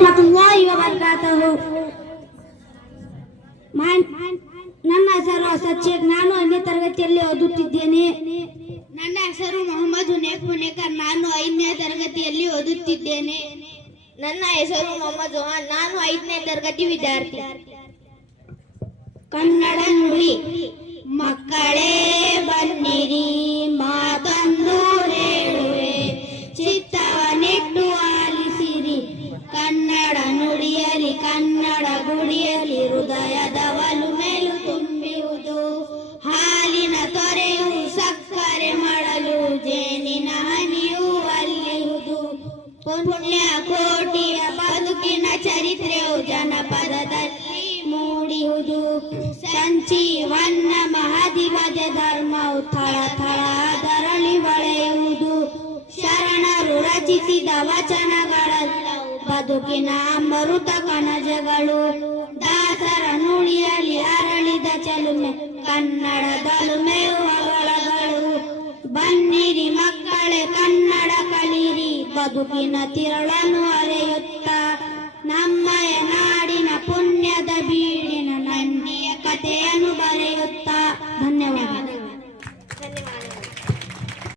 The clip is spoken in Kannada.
ವರಹಮತುಲ್ಲಾಹಿ ವಬರಕಾತುಹು. ನನ್ನ ಹೆಸರು ಅಸದ್ ಶೇಖ್. ನಾನು 5ನೇ ತರಗತಿಯಲ್ಲಿ ಓದುತ್ತಿದ್ದೇನೆ. ನನ್ನ ಹೆಸರು ಮೊಹಮ್ಮದ್ ಹುನೇಫ್ ಹುನೇಕರ್. ನಾನು 5ನೇ ತರಗತಿಯಲ್ಲಿ ಓದುತ್ತಿದ್ದೇನೆ. ನನ್ನ ಹೆಸರು ಮೊಹಮ್ಮದ್ ಜೋಹಾನ್. ನಾನು 5ನೇ ತರಗತಿ ವಿದ್ಯಾರ್ಥಿ. ಕನ್ನಡ ನುಡಿ. ಮಕ್ಕಳೇ ಬನ್ನಿರಿ ಮಾತನ್ನು ಹೇಳುವೆ, ಚಿತ್ತವನಿಟ್ಟು ಆಲಿಸಿರಿ. ಕನ್ನಡ ನುಡಿಯಲಿ ಕನ್ನಡ ಗುಡಿಯಲಿ ಹೃದಯದ ಒಲುಮೆಲು ತುಂಬಿರುವುದು. ಹಾಲಿನ ತೊರೆಯು ಸಕ್ಕರೆ ಮಾಡಲು ಜೇನಿನ ಹನಿಯು ಅಲ್ಲಿರುವುದು. ಪುಣ್ಯ ಕೋಟಿಯ ಬದುಕಿನ ಚರಿತ್ರೆಯು ಜನಪದದಲ್ಲಿ ಮೂಡಿಯುವುದು. ಸಂಜೀವನ್ನ ಮಹಾದಿವದ ಧರ್ಮವು ಥಳ ಥಳ ಅದರಳಿ ಹೊಳೆಯುವುದು. ಶರಣರು ರಚಿಸಿದ ವಚನಗಳೆಲ್ಲವೂ ಬದುಕಿನ ಅಮೃತ ಕಣಜಗಳು. ದಾಸರ ನುಡಿಯಲ್ಲಿ ಅರಳಿದ ಚೆಲುಮೆ ಕನ್ನಡದೊಲುಮೆಯು ಅವಳಗಳು. ಬನ್ನಿರಿ ಮಕ್ಕಳೇ ಕನ್ನಡ ಕಲಿರಿ, ಬದುಕಿನ ತಿರುಳನ್ನು ಅರೆಯುತ್ತಾ ನಮ್ಮಯ